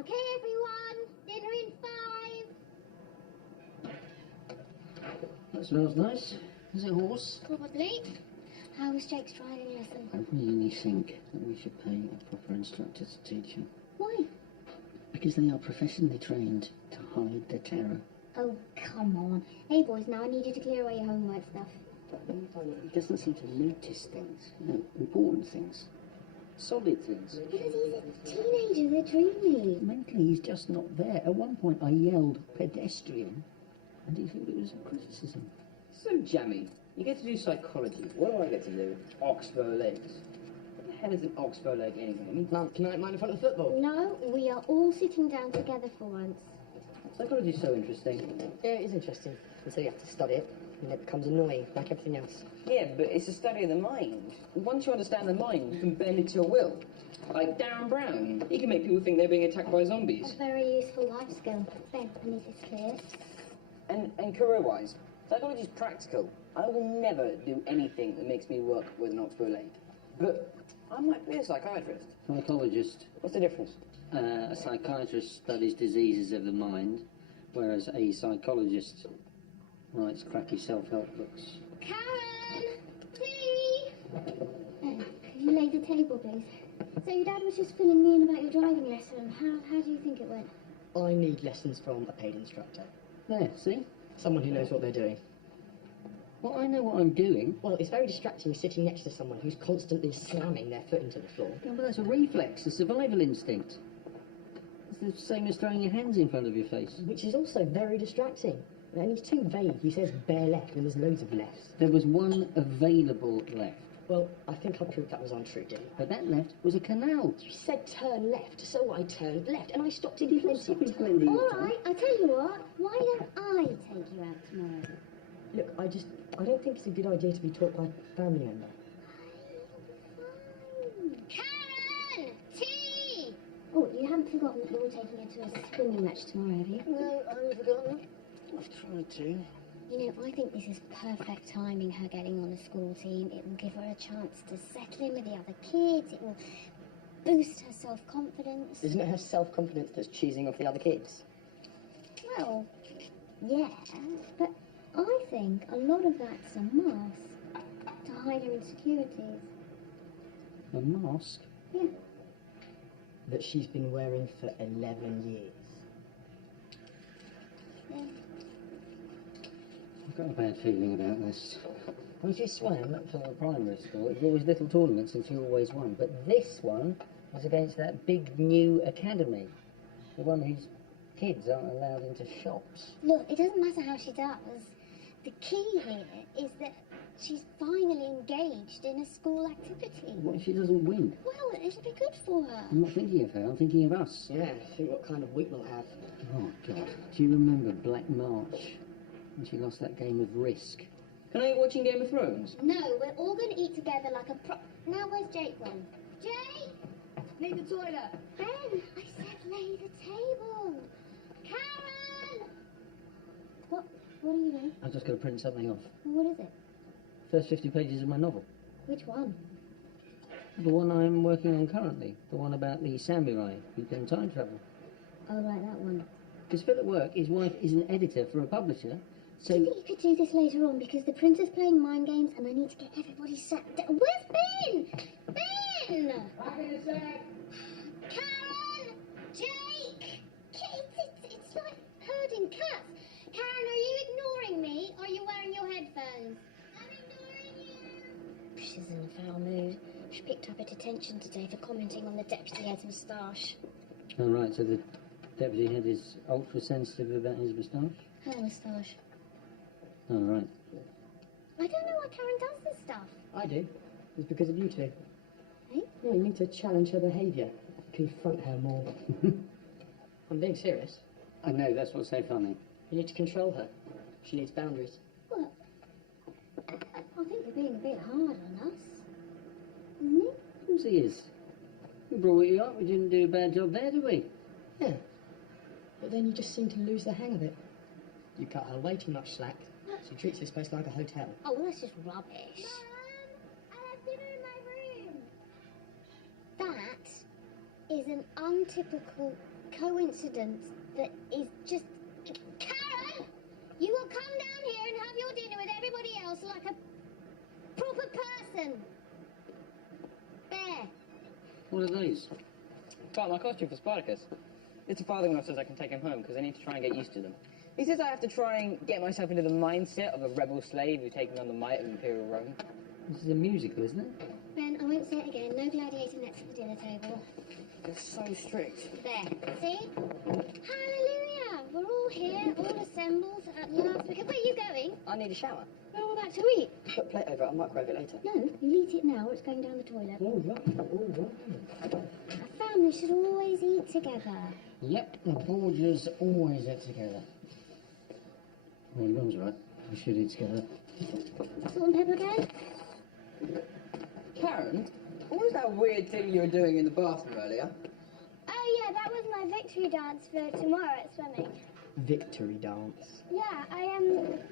Okay, everyone, dinner in 5. That smells nice. Is it a horse? Probably. How was Jake's driving lesson? I really think that we should pay a proper instructor to teach him. Why? Because they are professionally trained to hide their terror. Oh, come on. Hey, boys, now I need you to clear away your homework stuff. He doesn't seem to notice things, important things, solid things. Because he's a teenager, they're dreamy. Mentally, he's just not there. At one point, I yelled pedestrian, and he thought it was a criticism. So jammy. You get to do psychology. What do I get to do? Oxbow legs. What the hell is an oxbow leg anyway? I mean, can I mind in front of football? No, we are all sitting down together for once. Psychology's so interesting. Yeah, it is interesting. Until you have to study it, and it becomes annoying, like everything else. Yeah, but it's a study of the mind. Once you understand the mind, you can bend it to your will. Like Darren Brown. He can make people think they're being attacked by A zombies. very useful life skill. Ben, I need this clear. And career-wise, psychology's practical. I will never do anything that makes me work with an oxbow leg. But I might be a psychiatrist. Psychologist. What's the difference? A psychiatrist studies diseases of the mind, whereas a psychologist writes crappy self-help books. Karen! Tea! Could you lay the table, please? So your dad was just filling me in about your driving lesson. How do you think it went? I need lessons from a paid instructor. There, see? Someone who knows what they're doing. Well, I know what I'm doing. Well, it's very distracting sitting next to someone who's constantly slamming their foot into the floor. Yeah, but that's a reflex, a survival instinct. It's the same as throwing your hands in front of your face. Which is also very distracting. And he's too vague. He says bare left when there's loads of lefts. There was one available left, Well, I think I proved that was untrue, didn't I? but that left was a canal. You said turn left, so I turned left, and I stopped in plenty of time. All right, I tell you what. Why don't I take you out tomorrow? Look, I don't think it's a good idea to be taught by a family member. Karen! Tea! Oh, you haven't forgotten that you're taking her to a swimming match tomorrow, have you? No, I haven't forgotten. I've tried to. You know, I think this is perfect timing, her getting on a school team. It will give her a chance to settle in with the other kids. It will boost her self-confidence. Isn't it her self-confidence that's cheesing off the other kids? Well, yeah, but I think a lot of that's a mask to hide her insecurities. A mask? Yeah. That she's been wearing for 11 years. Yeah. I've got a bad feeling about this. When she swam for primary school, it was always little tournaments and she always won. But this one was against that big new academy, the one whose kids aren't allowed into shops. Look, it doesn't matter how she does. The key here is that she's finally engaged in a school activity. What if she doesn't win? Well, it'll be good for her. I'm not thinking of her, I'm thinking of us. Yeah, think what kind of week we'll have. Oh, God. Do you remember Black March? When she lost that game of Risk? Can I eat watching Game of Thrones? No, we're all going to eat together like a Now, where's Jake gone? Jake! Leave the toilet! Ben, I said lay the table. Karen! What are you doing? I've just got to print something off. What is it? First 50 pages of my novel. Which one? The one I'm working on currently. The one about the samurai who can time travel. Oh, right, that one. Because Philip Work, his wife, is an editor for a publisher, so... Do you think you could do this later on? Because the printer's playing mind games and I need to get everybody sat down. Where's Ben? Ben! Back in a sec. Karen! Jake! It's like herding cats. Karen, are you ignoring me? Or are you wearing your headphones? I'm ignoring you. She's in a foul mood. She picked up a detention today for commenting on the deputy head's moustache. Oh, right, so the deputy head is ultra-sensitive about his moustache? Her moustache. Oh, right. I don't know why Karen does this stuff. I do. It's because of you two. Hey? No, you need to challenge her behaviour. Confront her more. I'm being serious. I know, that's what's so funny. You need to control her. She needs boundaries. What? I think you're being a bit hard on us. Isn't it? Of course he is. We brought you up, we didn't do a bad job there, did we? Yeah. But then you just seem to lose the hang of it. You cut her way too much slack. She treats this place like a hotel. Oh, well, that's just rubbish. I have dinner in my room. That is an untypical coincidence that is just... Karen! You will come down here and have your dinner with everybody else like a proper person. There. What are these? Part of my costume for Spartacus. It's a father-in-law says I can take him home because I need to try and get used to them. He says I have to try and get myself into the mindset of a rebel slave who's taking on the might of Imperial Rome. This is a musical, isn't it? Ben, I won't say it again. No gladiator next to the dinner table. They're so strict. There. See? Hallelujah! We're all here, all assembled at last. Where are you going? I need a shower. Well, we're back to eat. Put a plate over it, I'll microwave it later. No, you eat it now or it's going down the toilet. All right. A family should always eat together. Yep, the Borgias always get together. Well, Mum's right. We should eat together. Salt and pepper again? Karen, what was that weird thing you were doing in the bathroom earlier? Oh yeah, that was my victory dance for tomorrow at swimming. Victory dance. Yeah, I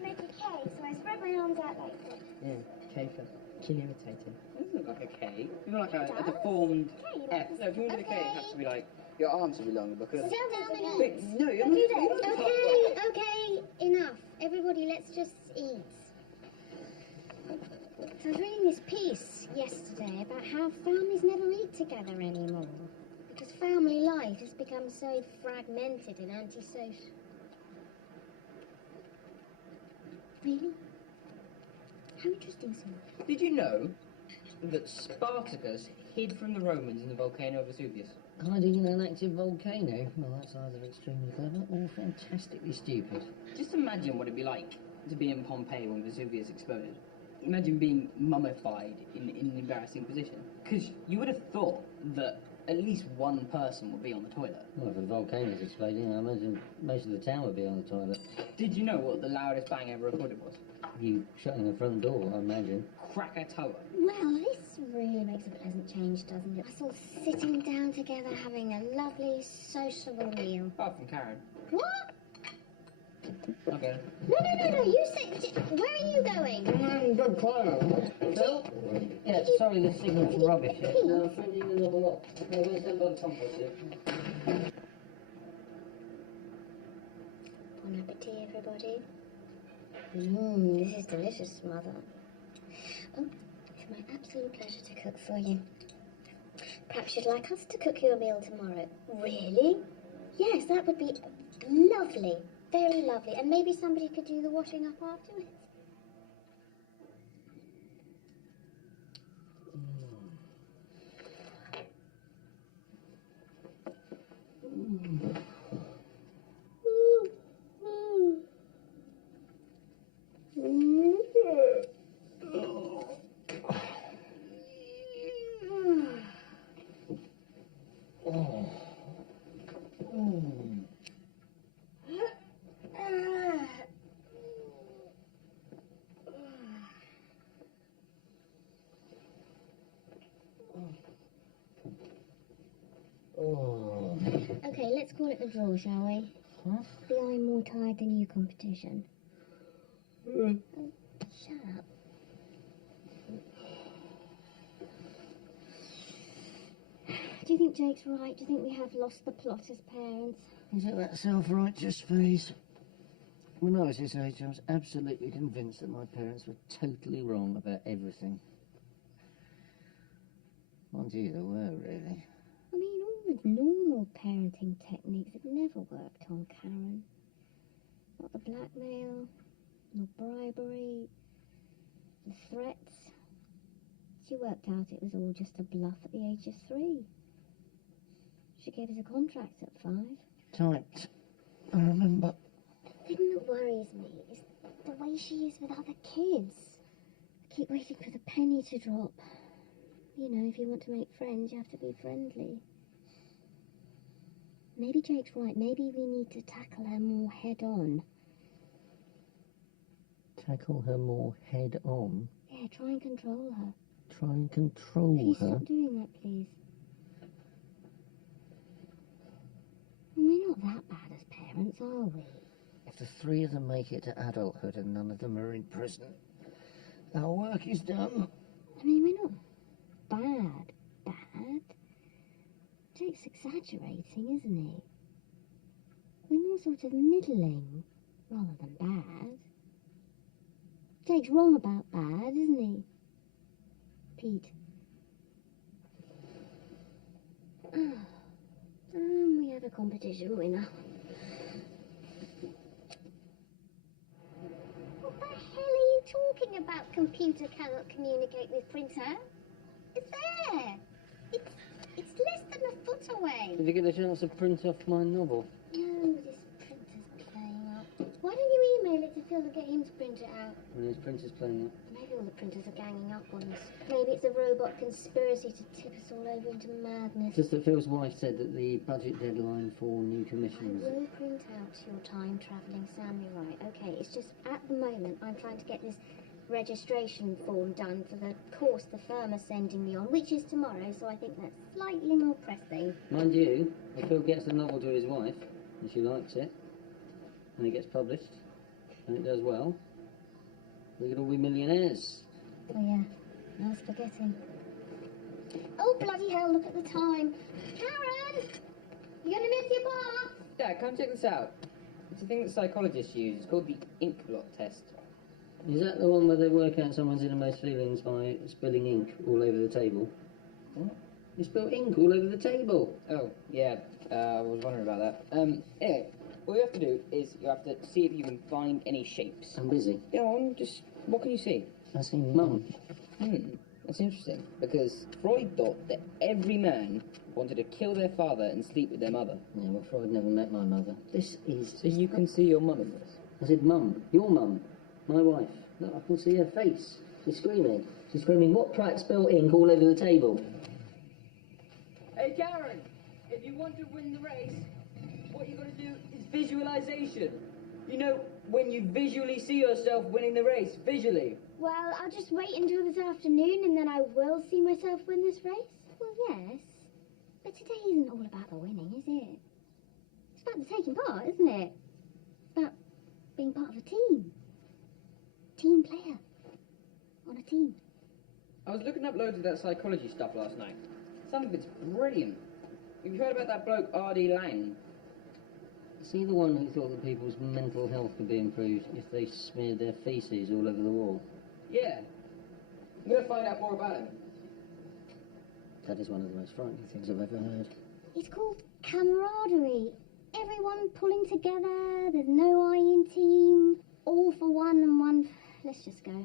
make a K, so I spread my arms out like this. Yeah, K for kin imitating. It doesn't look like a K. It's like a deformed K, F. No, if you want to do a K, it has to be like, your arms should be longer because... Sit down and Wait, eat. no, you're Don't do not... that. Okay, okay, enough. Everybody, let's just eat. So I was reading this piece yesterday about how families never eat together anymore. Because family life has become so fragmented and antisocial. Really? How interesting, sir. Did you know that Spartacus hid from the Romans in the volcano of Vesuvius? Hiding in an active volcano? Well, that's either extremely clever or fantastically stupid. Just imagine what it'd be like to be in Pompeii when Vesuvius exploded. Imagine being mummified in an embarrassing position. Because you would have thought that at least one person would be on the toilet. Well, if the volcano's exploding, I imagine most of the town would be on the toilet. Did you know what the loudest bang ever recorded was? You shutting the front door, I imagine. Krakatoa. Well, this really makes a pleasant change, doesn't it? Us all sitting down together, having a lovely, sociable meal. Apart from Karen. What? Okay. No, you sit... Where are you going? Good fire. Phil? Yeah, sorry, the signal's rubbish. No, I'm finding another lot. No, we'll send by the compost here. Bon appetit, everybody. This is delicious, Mother. Oh, it's my absolute pleasure to cook for you. Perhaps you'd like us to cook you a meal tomorrow. Really? Yes, that would be lovely. Very lovely. And maybe somebody could do the washing up afterwards. Okay, let's call it a draw, shall we? Huh? The I'm more tired than you competition. Oh, shut up. Do you think Jake's right? Do you think we have lost the plot as parents? Is it that self-righteous face? When I was his age, I was absolutely convinced that my parents were totally wrong about everything. Mind you, they were, really. I mean, all the normal parenting techniques have never worked on Karen. Not the blackmail, nor bribery, the threats. She worked out it was all just a bluff at the age of 3. She gave us a contract at 5. Typed. I remember. The thing that worries me is the way she is with other kids. I keep waiting for the penny to drop. You know, if you want to make friends, you have to be friendly. Maybe Jake's right. Maybe we need to tackle her more head-on. Tackle her more head-on? Yeah, try and control her. Try and control Please her? stop doing that, please. We're not that bad as parents, are we? If the 3 of them make it to adulthood and none of them are in prison, our work is done. I mean, we're not bad. Jake's exaggerating, isn't he? We're more sort of middling rather than bad. Jake's wrong about bad, isn't he? Pete. And we have a competition winner. What the hell are you talking about? Computer cannot communicate with printer. It's there. It's less than a foot away. Did you get a chance to print off my novel? No, this printer's playing up. Why don't you email it to Phil to get him to print it out? Well, his printer's playing up. Maybe all the printers are ganging up on us. Maybe it's a robot conspiracy to tip us all over into madness. Just that Phil's wife said that the budget deadline for new commissions. I will print out your time-travelling samurai. Okay, it's just at the moment I'm trying to get this registration form done for the course the firm are sending me on, which is tomorrow, so I think that's slightly more pressing. Mind you, if Phil gets the novel to his wife, and she likes it, and it gets published, and it does well, we could all be millionaires. Oh yeah, I was forgetting. Oh bloody hell, look at the time. Karen! You're gonna miss your bar! Dad, come check this out. It's a thing that psychologists use. It's called the ink blot test. Is that the one where they work out someone's innermost feelings by spilling ink all over the table? What? You spill ink all over the table. Oh, yeah. I was wondering about that. Anyway, all you have to do is you have to see if you can find any shapes. I'm busy. Go on, just what can you see? I see Mum. That's interesting, because Freud thought that every man wanted to kill their father and sleep with their mother. Yeah, well, Freud never met my mother. This is... So you can see your mum in this? I said, Mum, your mum, my wife. Look, I can see her face. She's screaming. She's screaming, what prat spilled ink all over the table? Hey, Karen, if you want to win the race, what you got to do is visualization. You know, when you visually see yourself winning the race, visually. Well, I'll just wait until this afternoon and then I will see myself win this race. Well, yes. But today isn't all about the winning, is it? It's about the taking part, isn't it? It's about being part of a team. Team player. On a team. I was looking up loads of that psychology stuff last night. Some of it's brilliant. Have you heard about that bloke, R.D. Lang? Is he the one who thought that people's mental health could be improved if they smeared their feces all over the wall? Yeah. I'm going to find out more about him. That is one of the most frightening things I've ever heard. It's called camaraderie. Everyone pulling together. There's no I in team. All for one and one. Let's just go.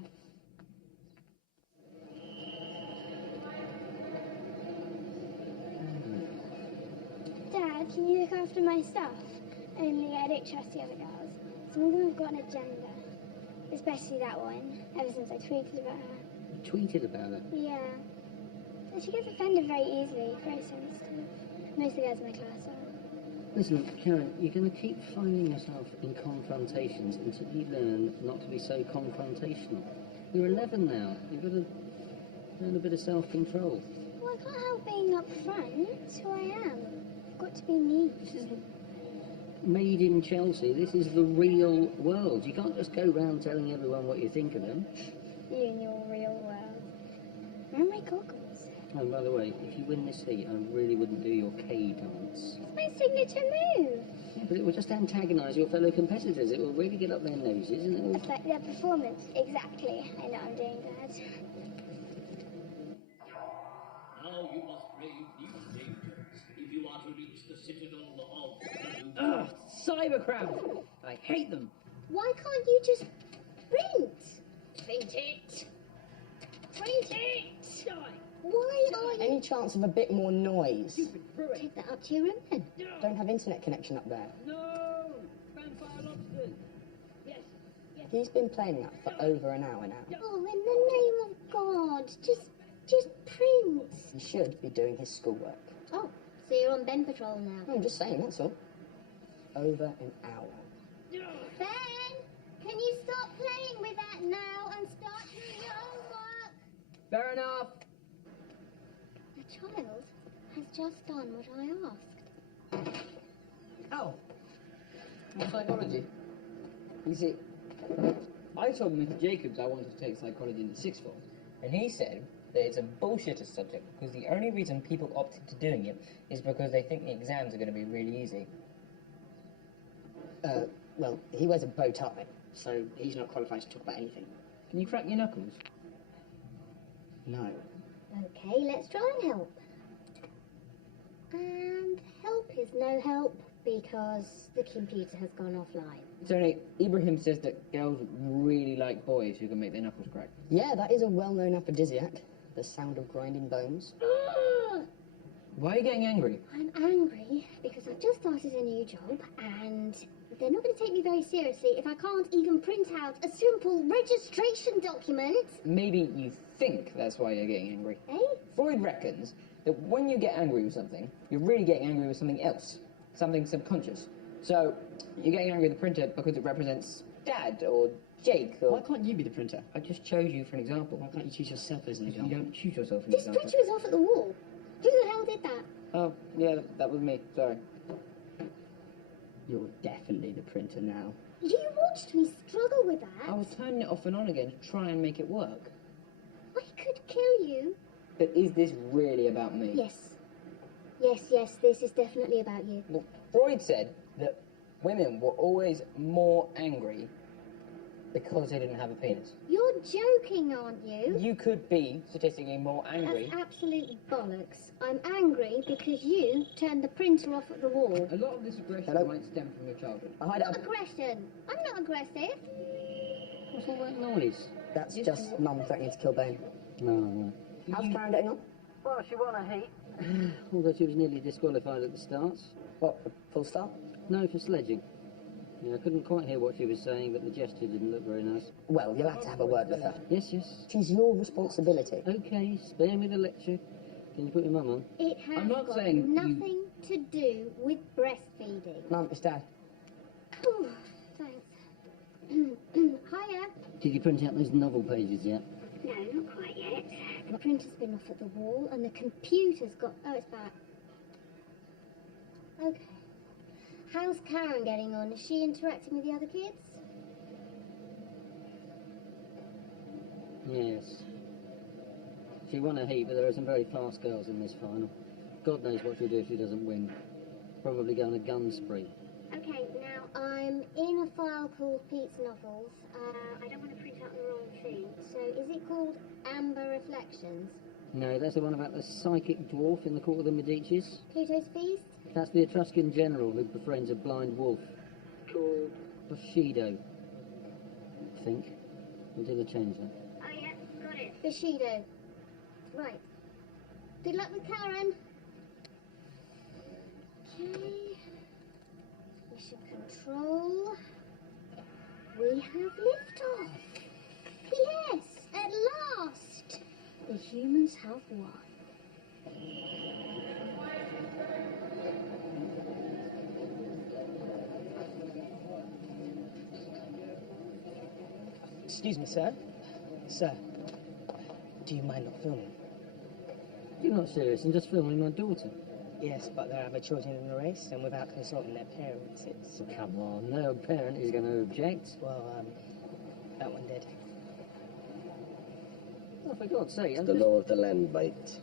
Dad, can you look after my stuff? Only I don't trust the other girls. Some of them have got an agenda. Especially that one, ever since I tweeted about her. Tweeted about it? Yeah. So she gets offended very easily, very sensitive. Most of the girls in my class are. Listen, Karen, you're going to keep finding yourself in confrontations until you learn not to be so confrontational. You're 11 now. You've got to learn a bit of self-control. Well, I can't help being up front. It's who I am. I've got to be me. This isn't made in Chelsea. This is the real world. You can't just go round telling everyone what you think of them. You in your real world. Where are my goggles? Oh, by the way, if you win this heat, I really wouldn't do your K dance. It's my signature move. Yeah, but it will just antagonise your fellow competitors. It will really get up their noses and it will... Affect their performance. Exactly. I know I'm doing that. Now you must brave new dangers if you are to reach the citadel of... Ugh, cybercrime! I hate them. Why can't you just print? Print it. Print it. Why are you... Any chance of a bit more noise? Take that up to your room then. Don't have internet connection up there. No! Vampire lobsters! Yes, yes. He's been playing that for over an hour now. Oh, in the name of God, just print. He should be doing his schoolwork. Oh, so you're on Ben Patrol now. I'm just saying, that's all. Over an hour. Ben, can you stop playing with that now and start doing your homework? Fair enough. The child has just done what I asked. Oh. More psychology. You see, I told Mr. Jacobs I wanted to take psychology in the sixth form, and he said that it's a bullshitter subject because the only reason people opt into doing it is because they think the exams are going to be really easy. Well, he wears a bow tie, so he's not qualified to talk about anything. Can you crack your knuckles? No. Okay, let's try and help. And help is no help because the computer has gone offline. Tony, Ibrahim says that girls really like boys who can make their knuckles crack. Yeah, that is a well-known aphrodisiac. The sound of grinding bones. Why are you getting angry? I'm angry because I've just started a new job and they're not going to take me very seriously if I can't even print out a simple registration document. Maybe you think that's why you're getting angry. Eh? Freud reckons that when you get angry with something, you're really getting angry with something else, something subconscious. So, you're getting angry with the printer because it represents Dad or Jake or... Why can't you be the printer? I just chose you for an example. Why can't you choose yourself as an You example? don't choose yourself an This example. picture is off at the wall. Who the hell did that? Oh, yeah, that was me. Sorry. You're definitely the printer now. You watched me struggle with that. I was turning it off and on again to try and make it work. I could kill you. But is this really about me? Yes. Yes, this is definitely about you. Well, Freud said that women were always more angry because they didn't have a penis. You're joking, aren't you? You could be statistically more angry. That's absolutely bollocks. I'm angry because you turned the printer off at the wall. A lot of this aggression Hello? might stem from your childhood. Hide up. Aggression. I'm not aggressive. What's all that noise? That's Yes, just Mum threatening to kill Ben. No. How's Karen getting on? Well, she won a heat. Although she was nearly disqualified at the starts. What, full stop? No, for sledging. Yeah, I couldn't quite hear what she was saying, but the gesture didn't look very nice. Well, you'll have to have a word with her. Yes, yes. She's your responsibility. Okay, spare me the lecture. Can you put your mum on? It has I'm not got saying you- nothing to do with breastfeeding. Mum, it's Dad. Oh, thanks. Hiya. Did you print out those novel pages yet? No, not quite yet. The printer's been off at the wall and the computer's got... Oh, it's back. Okay. How's Karen getting on? Is she interacting with the other kids? Yes. She won a heat, but there are some very fast girls in this final. God knows what she'll do if she doesn't win. Probably go on a gun spree. Okay, now I'm in a file called Pete's Novels. I don't want to print out the wrong thing. So is it called Amber Reflections? No, that's the one about the psychic dwarf in the court of the Medicis. Pluto's Feast? That's the Etruscan general who befriends a blind wolf called Bushido, I think. Until they change that. Oh yeah, got it. Bushido. Right. Good luck with Karen. Okay. Mission control. We have liftoff. Yes, at last. The humans have won. Excuse me, sir. Sir, do you mind not filming? You're not serious, I'm just filming my daughter. Yes, but there are other children in the race, and without consulting their parents, it's... Come on, no parent is going to object. Well, that one did. Oh, for God's sake, I'm The just... law of the land, mate.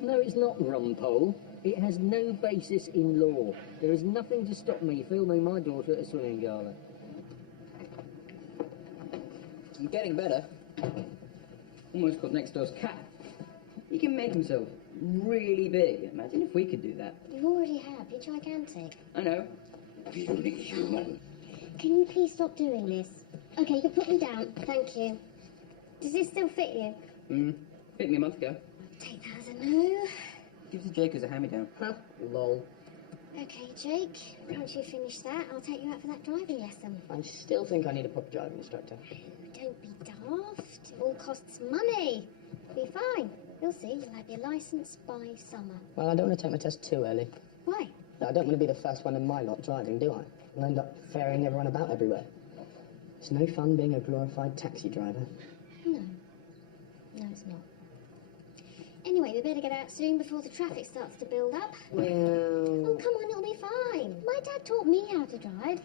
No, it's not, Rumpole. It has no basis in law. There is nothing to stop me filming my daughter at a swimming gala. I'm getting better. Almost got next door's cat. He can make himself really big. Imagine if we could do that. You already have. You're gigantic. I know. Purely human. Can you please stop doing this? Okay, you can put me down. Thank you. Does this still fit you? Fit me a month ago. Take that as a no. Gives the Jakers a hand-me-down. Huh? Lol. Okay, Jake. Once you finish that, I'll take you out for that driving lesson. I still think I need a proper driving instructor. Don't be daft. It all costs money. Be fine. You'll see. You'll have your license by summer. Well, I don't want to take my test too early. Why? I don't want to be the first one in my lot driving, do I? I'll end up ferrying everyone about everywhere. It's no fun being a glorified taxi driver. No. No, it's not. Anyway, we better get out soon before the traffic starts to build up. Oh, Well... come on, it'll be fine. My dad taught me how to drive.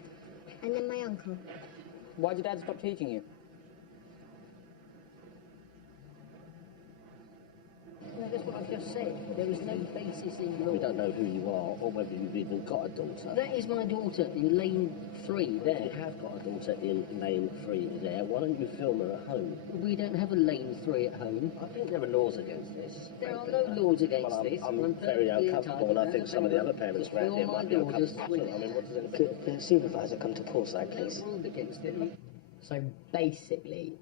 And then my uncle. Why did Dad stop teaching you? No, that's what I I've just said. There is no basis in law. We don't know who you are or whether you've even got a daughter. That is my daughter in lane 3 there. You have got a daughter in lane 3 there. Why don't you film her at home? We don't have a lane 3 at home. I think there are laws against this. There are no laws against Well, this. I'm very perfectly uncomfortable, and I think some of the other parents around here might be uncomfortable too. I mean, what does anybody... Could the supervisor come to court side, please? No rules against it. So basically,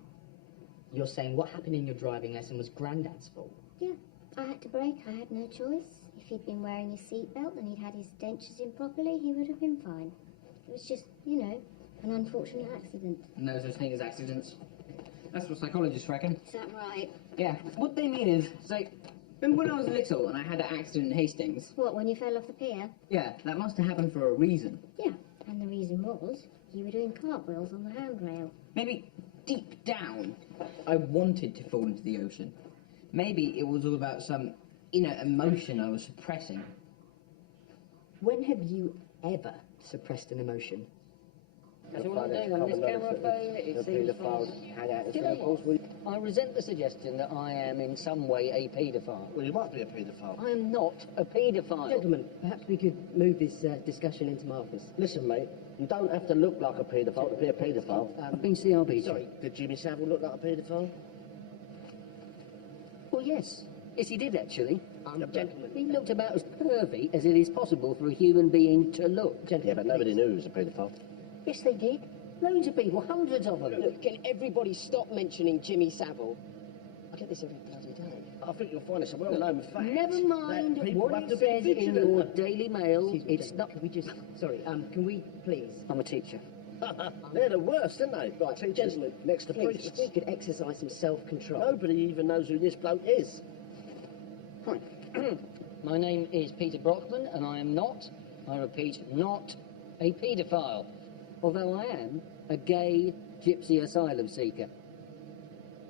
you're saying what happened in your driving lesson was Grandad's fault? Yeah, I had to brake. I had no choice. If he'd been wearing his seatbelt and he'd had his dentures in properly, he would have been fine. It was just, you know, an unfortunate accident. No such thing as accidents. That's what psychologists reckon. Is that right? Yeah. What they mean is, say, remember when I was little and I had an accident in Hastings? What, when you fell off the pier? Yeah, that must have happened for a reason. Yeah, and the reason was you were doing cartwheels on the handrail. Maybe deep down, I wanted to fall into the ocean. Maybe it was all about some inner emotion I was suppressing. When have you ever suppressed an emotion? That's all I'm doing on this camera phone. It seems fine. hang out in Do you know circles. what? I resent the suggestion that I am in some way a paedophile. Well, you might be a paedophile. I am not a paedophile. Gentlemen, perhaps we could move this discussion into my office. Listen, mate, you don't have to look like a paedophile to be a paedophile. I've been CRB. Sorry, did Jimmy Savile look like a paedophile? Well, yes. Yes, he did, actually. Gentlemen. He looked about as pervy as it is possible for a human being to look. Yeah, but nobody knew he was a paedophile. Yes, they did. Loads of people, hundreds of them. Look, can everybody stop mentioning Jimmy Savile? I get this every bloody day. I think you'll find it's a well-known fact. Never mind that people what have it to be says in vigilant your about. Daily Mail. Excuse me, It's not... Can we just... Sorry, can we please... I'm a teacher. They're the worst, aren't they? Right, Teachers gentlemen, next to please, priests. if we could exercise some self-control. Nobody even knows who this bloke is. Right. My name is Peter Brockman, and I am not, I repeat, not a paedophile. Although I am a gay gypsy asylum seeker.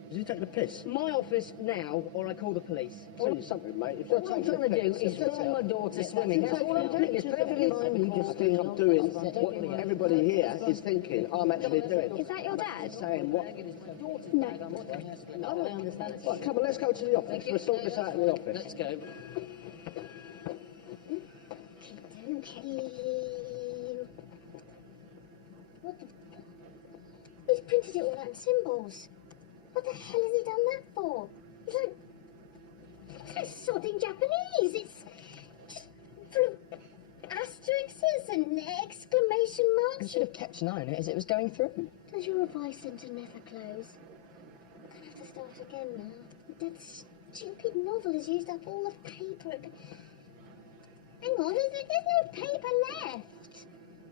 Is he taking a piss? My office now, or I call the police. Tell you something, mate. If All you're I'm taking trying to a do piss, is that's film it. my daughter swimming. That's all I'm doing. It's perfectly fine. You just think I'm doing what everybody here is thinking I'm actually doing. Is that your dad? Saying what? No. I understand. Right, come on, let's go to the office. We'll sort this out in the office. Let's go. Okay. What the... He's printed it all out in symbols. What the hell has he done that for? It's like sodding Japanese. It's just full of asterisks and exclamation You marks. should have kept an eye on it as it was going through. Does your advice centre never close? I'm gonna have to start again now. That stupid novel has used up all the paper. Hang on, there's no paper left.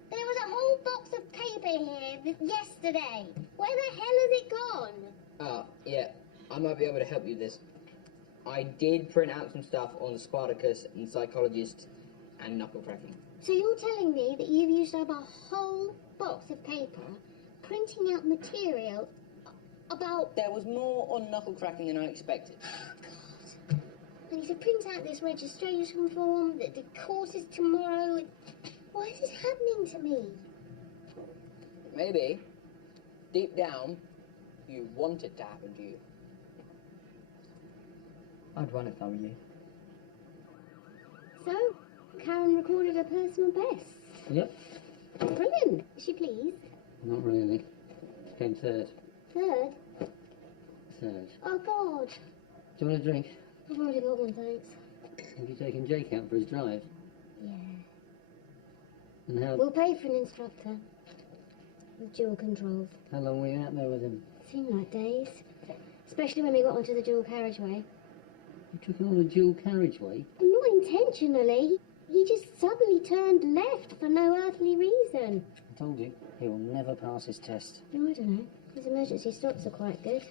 There was a whole box of paper here yesterday. Where the hell has it gone? Ah, yeah. I might be able to help you with this. I did print out some stuff on Spartacus and Psychologist and knuckle cracking. So you're telling me that you've used up a whole box of paper printing out material about... There was more on knuckle cracking than I expected. God. I need to print out this registration form, the course is tomorrow. Why is this happening to me? Maybe, deep down, you want it to happen to you. I'd run if I were you. So, Karen recorded her personal best. Yep. Brilliant. Is she pleased? Not really. Came third. Third? Third. Oh, God. Do you want a drink? I've already got one, thanks. Have you taken Jake out for his drive? Yeah. And We'll pay for an instructor. With dual controls. how long were you out there with him? Seemed like days. Especially when we got onto the dual carriageway. You took him on a dual carriageway? Not intentionally. He just suddenly turned left for no earthly reason. I told you, he will never pass his test. No, I don't know. His emergency stops are quite good.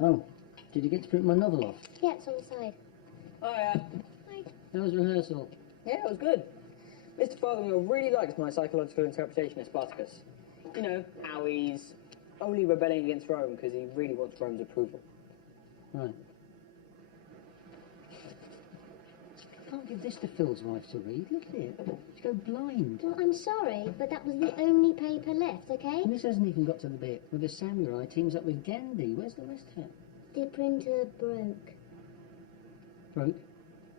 Oh, did you get to print my novel off? Yeah, it's on the side. Oh, yeah. Hi. How was rehearsal? Yeah, it was good. Mr. Fathermill really likes my psychological interpretation of Spartacus. You know, how he's only rebelling against Rome because he really wants Rome's approval. Right. I can't give this to Phil's wife to read. Look at it. She'd go blind. Well, I'm sorry, but that was the only paper left, okay? And this hasn't even got to the bit where the samurai teams up with Gandhi. Where's the rest of it? The printer broke. Broke?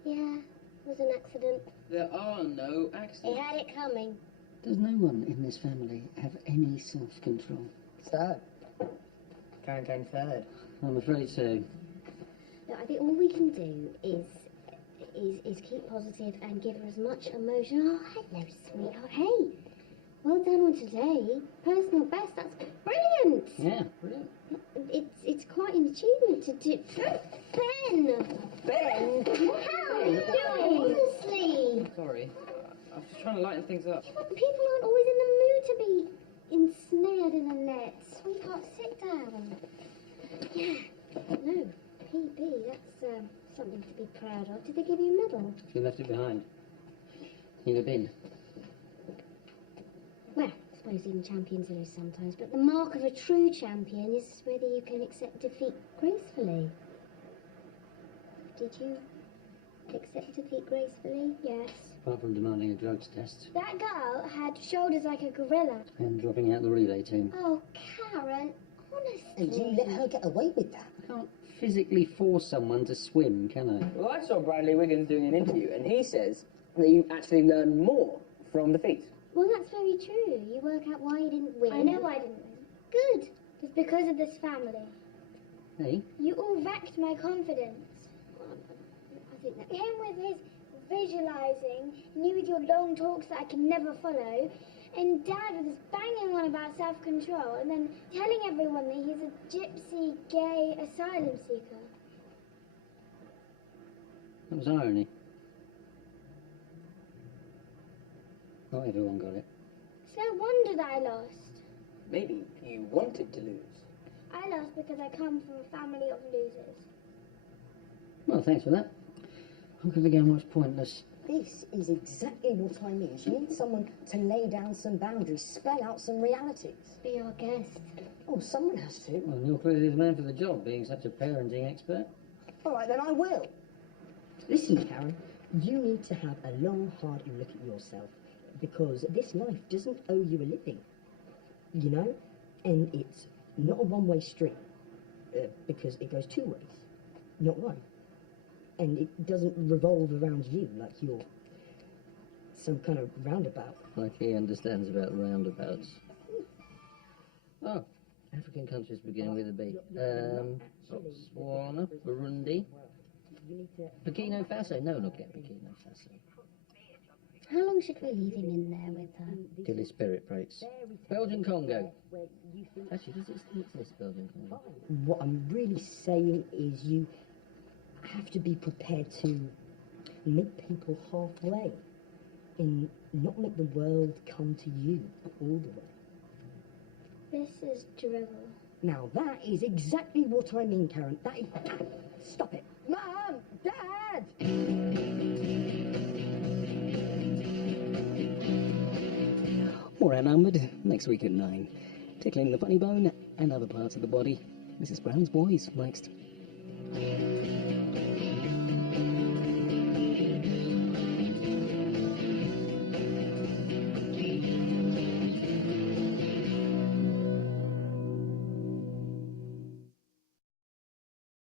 Yeah, it was an accident. There are no He accidents. had it coming. Does no one in this family have any self-control? So, Karen came third. I'm afraid so. Look, I think all we can do is keep positive and give her as much emotion. Oh, hello, sweetheart. Hey, well done on today. Personal best. That's brilliant. Yeah, brilliant. It's quite an achievement to do. Ben. Ben! How are you doing? Honestly. Sorry. I was just trying to lighten things up. People aren't always in the mood to be ensnared in a net. Sweetheart, sit down. Yeah. No, PB, that's something to be proud of. Did they give you a medal? She left it behind. In a bin. Well, I suppose even champions lose sometimes, but the mark of a true champion is whether you can accept defeat gracefully. Did you accept defeat gracefully? Yes. Apart from demanding a drugs test That girl had shoulders like a gorilla. and dropping out the relay team. Oh, Karen, honestly. And you let her get away with that? I can't physically force someone to swim, can I? Well, I saw Bradley Wiggins doing an interview, and he says that you actually learn more from defeat. Well, that's very true. You work out why you didn't win. I know I didn't win. Good. It's because of this family. Hey? You all wrecked my confidence. I think that... Him with his visualizing, and you with your long talks that I can never follow, and Dad with his banging on about self-control, and then telling everyone that he's a gypsy, gay asylum seeker. That was irony. Not everyone got it. It's no wonder that I lost. Maybe you wanted to lose. I lost because I come from a family of losers. Well, thanks for that. Looking again was pointless. This is exactly what I mean. She needs someone to lay down some boundaries, spell out some realities. Be our guest. Oh, someone has to. Well, you're clearly the man for the job, being such a parenting expert. All right, then I will. Listen, Karen, you need to have a long, hard look at yourself, because this life doesn't owe you a living, you know? And it's not a one-way street, because it goes two ways, not one. And it doesn't revolve around you like you're some kind of roundabout. Like he understands about roundabouts. Oh, African countries beginning with a B. Botswana, Burundi, Burkina Faso. No, not yet Burkina Faso. How long should we leave him in there with her? Till his spirit breaks. Belgian Congo. Actually, does it still exist, Belgian Congo? What I'm really saying is you have to be prepared to meet people halfway and not make the world come to you all the way. This is drivel. Now, that is exactly what I mean, Karen. That is... Stop it. Mom! Dad! More Outnumbered, next week at 9. Tickling the funny bone and other parts of the body. Mrs. Brown's Boys, next.